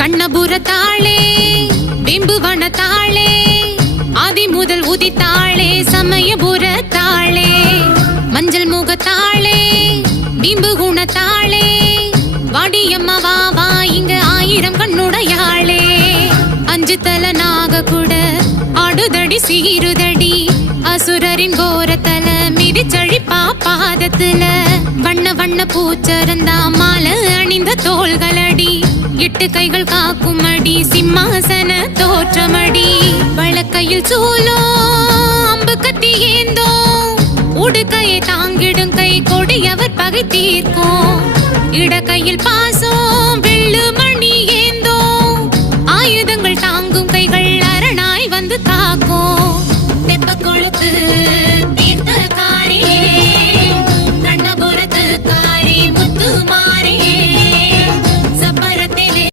கண்ணபுரத்தாளே பிம்புவனத்தாளே ஆதி முதல் உதித்தாளே சமயபுரத்தாளே மஞ்சள் முகத்தாளே பிம்பு குணத்தாளே வாடியம்மா வா வா இங்க 1000 கண்ணுடையாளே அஞ்சு தல நாக கூட ஆடுதடி சீருதடி அசுரரின் கோரத்தல மிதிச்சழிப்பா பாதத்துல வண்ண வண்ண பூச்சரந்தா மாலை அணிந்த தோள்களடி 8 கைகள் காக்கும் அடி சிம்மாசன தோற்றமடி வழக்கையில் சூலோ அம்பு கத்தி ஏந்தோ உடுக்கையை தாங்கிடும் கை கொடியவர் பகை தீர்க்கும் இடக்கையில் பாசம்